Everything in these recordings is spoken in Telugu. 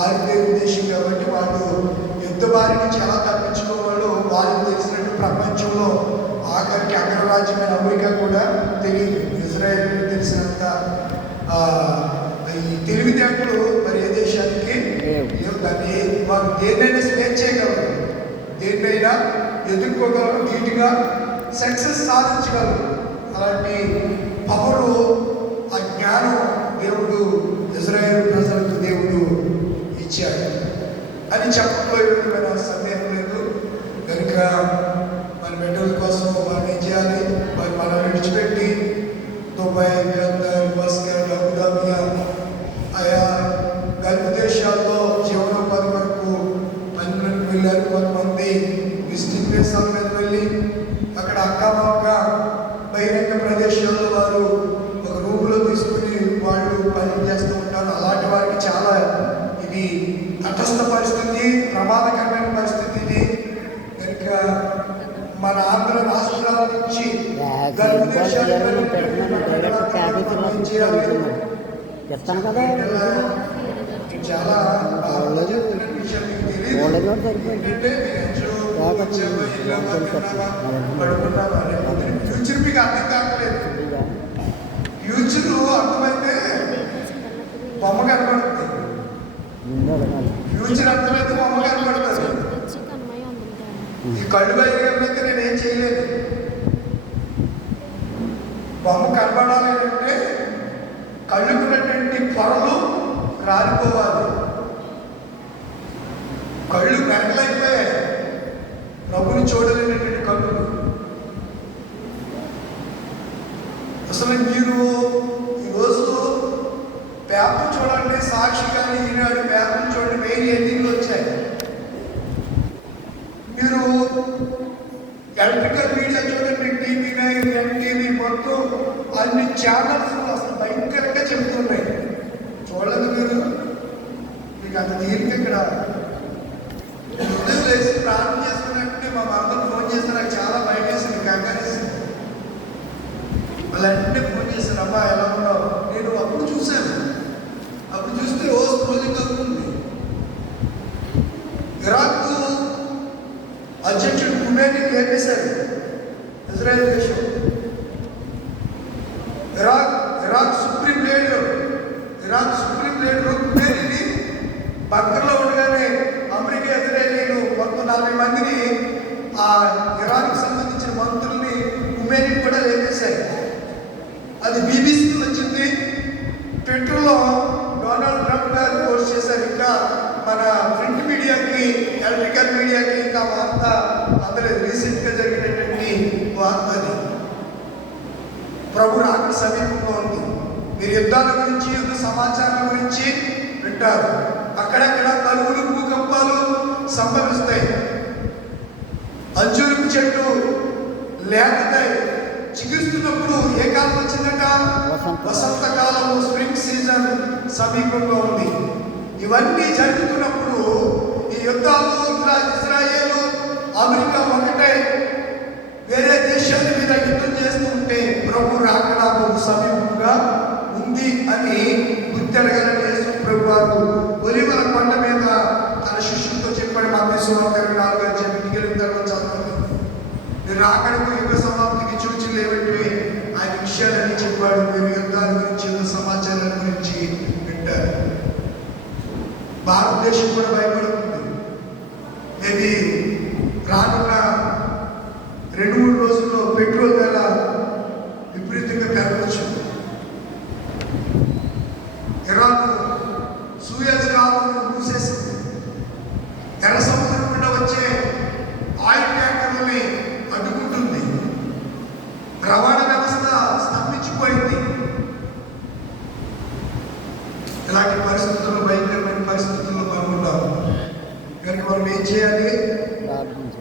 ఆరితేరిన దేశం కాబట్టి వాళ్ళు యుద్ధ బారి నుంచి ఎలా తప్పించుకోవాలో వాళ్ళకి తెలిసినట్టు ప్రపంచంలో ఆఖరికి అగ్రరాజ్యమైన అమెరికా కూడా తెలియదు. ఇజ్రాయెల్ తెలిసినంత ఈ తెలివితేటలు మరి ఏ దేశానికి దాన్ని వాళ్ళు దేన్నైనా స్పేస్ చేయగలరు, దేన్నైనా ఎదుర్కోగలరు, నీట్గా సక్సెస్ సాధించగలరు. అలాంటి పవరు, ఆ జ్ఞానం దేవుడు ఇజ్రాయేల్ ప్రజలకు దేవుడు ఇచ్చాడు అని చెప్పబోయే సందేహం లేదు. కనుక మన బిడ్డల కోసం మనం ఏం చేయాలి? మరి మనం విడిచిపెట్టి దుబాయ్, ఖతార్, మస్కట్, అబుదాబి ఆయా గల్ఫ్ దేశాల్లో జీవనోపాధి వరకు పనులకు వెళ్ళారు. కొంతమంది విజిటింగ్ ప్లేసాల మీద వెళ్ళి అక్కడ అక్కమాక బహిరంగ ప్రదేశాల్లో వారు ఒక రూమ్లో తీసుకుని వాళ్ళు పని చేస్తూ ఉంటారు. అలాంటి వారికి చాలా ఇది తటస్థ పరిస్థితి, ప్రమాదకరమైన పరిస్థితి ఇది. కనుక మన ఆంధ్ర రాష్ట్రాల నుంచి గల్ఫ్ దేశాలు చెప్తాను కదా, చాలా విషయం ఫ్యూచర్ మీకు అర్థం కావట్లేదు. ఫ్యూచర్ అర్థమైతే బొమ్మ కనబడుతుంది, ఫ్యూచర్ అర్థమైతే బొమ్మ కనబడుతుంది. ఈ కళ్ళు బయలుదేరితే నేనేం చేయలేదు. బొమ్మ కనబడాలి అంటే కళ్ళుకున్నటువంటి పొరలు రాలిపోవాలి. కళ్ళు వెనకలైపోయాయి, ప్రభుని చూడలేనటువంటి కళ్ళు. అసలు మీరు ఈరోజు పేపర్ చూడండి, సాక్షి కానీ ఈనాడు పేపర్ చూడండి, మెయిన్ హెడ్డింగ్లు వచ్చాయి. మీరు ఎలక్ట్రికల్ మీడియా చూడండి, టీవీ నైన్, ఎన్టీవీ, మొత్తం అన్ని ఛానల్స్ అసలు భయంకరంగా చెబుతున్నాయి. చూడలేదు మీరు? మీకు అంత తీరిక ఇక్కడ ఉదయం లేచి ప్రార్థన చేసుకున్నట్టు మా మరదలు ఫోన్ చేస్తే నాకు చాలా భయం వేసింది, కంగారేసింది. వాళ్ళంటే ఫోన్ చేశారు, అమ్మా ఎలా ఉన్నావు? నేను అప్పుడు చూశాను, అప్పుడు చూస్తే ఓ స్క్రోలింగ్ అవుతుంది. ఇరాక్ అధ్యక్షుడు ఖుమేనీ ఏపేశారు ఇజ్రాయెల్ దేశం. ఇరాక్ సుప్రీం లీడర్ ఖుమేనీని బంకర్లో ఉండగానే అమెరికా ఇజ్రాయేలీలు మొత్తం 40 మందిని, ఆ ఇరాన్కి సంబంధించిన మంత్రుల్ని ఖుమేనీ కూడా లేపేశారు. అది బీబీసీకి వచ్చింది, ట్విట్టర్లో డొనాల్డ్ ట్రంప్ గారు పోస్ట్ చేశారు. ఇంకా మన ప్రింట్ మీడియాకి, ఎలక్ట్రికల్ మీడియాకి ఇంకా వార్త అందలేదు. రీసెంట్గా జరిగినటువంటి వార్త అది. ప్రభు రాక సమీపంగా ఉంది. మీరు యుద్ధాల గురించి, యుద్ధ సమాచారం గురించి వింటారు. అక్కడక్కడ కరువులు, భూకంపాలు సంభవిస్తాయి. అంజూరపు చెట్టు లేతదై చిగురుస్తున్నప్పుడు ఏ కాలం వచ్చిందట? వసంత కాలము, స్ప్రింగ్ సీజన్ సమీపంగా ఉంది. ఇవన్నీ జరుగుతున్నప్పుడు ఈ యుద్ధాలు, ఇజ్రాయేలు, అమెరికా ఒకటే వేరే దేశాల మీద యుద్ధం చేస్తూ ఉంటే ప్రభు రాకడా బహు సమీపంగా ఉంది అని గుర్తెరగలని యేసు ప్రభు వారు ఒలీవల కొండ మీద తన శిష్యులతో చెప్పాడు. మత్తయి సువార్త 24 ఇంటికి వెళ్ళిన తర్వాత చదవండి. మీరు రాకడకు, యుగ సమాప్తికి సూచనలు ఏమిటి ఆయన విషయాలన్నీ చెప్పాడు. మీరు యుద్ధాల గురించి, యుద్ధ సమాచారాల గురించి వింటారు. భారతదేశం కూడా భయపడుతుంది. మేబీ రానున్న 2-3 రోజుల్లో పెట్రోల్ ధర విపరీతంగా పెరగవచ్చు. ఇరాన్ సూయజ్ కాలువను మూసేసింది. ఎర్ర సముద్రం గుండా వచ్చే ఆయిల్ ట్యాంకర్లని అడ్డుకుంటుంది. రవాణా వ్యవస్థ స్తంభించిపోయింది. ఇలాంటి పరిస్థితుల్లో, భయంకరమైన పరిస్థితుల్లో మనం ఉన్నాం. కనుక మనం ఏం చేయాలి?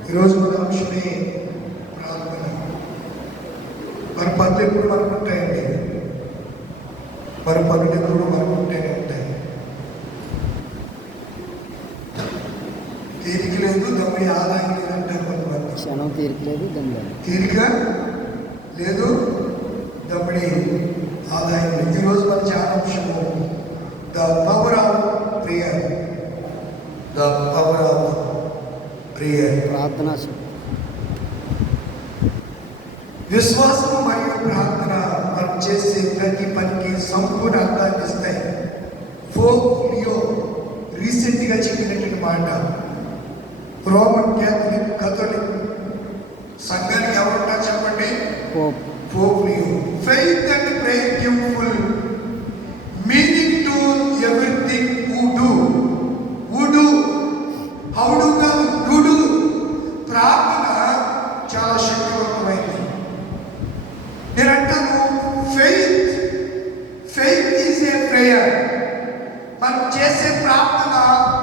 ఈరోజు ఒక అంశమే ప్రార్థన. మన పనులు ఎప్పుడు మనకు ఉంటాయండి, మన పనులు ఎప్పుడు మనకు ఉంటేనే ఉంటాయి. తీరిక లేదు, దమ్ముడి ఆదాయం లేదంటే కొంతమంది. క్షణం తీరిక లేదు, తీరిక లేదు, దమ్ముడి ఆదాయం లేదు. ఈరోజు మన చాలా అంశము the power of prayer. The power of prayer. ప్రార్థన విశ్వాసము మరియు ప్రార్థన మనం చేసే ప్రతి పనికి సంపూర్ణ అర్థాన్ని ఇస్తాయి. ఫోలియో రీసెంట్గా చెప్పినటువంటి మాట, రోమన్ క్యాథలిక్ సంఘానికి ఎవరుంటారు చెప్పండి? పోప్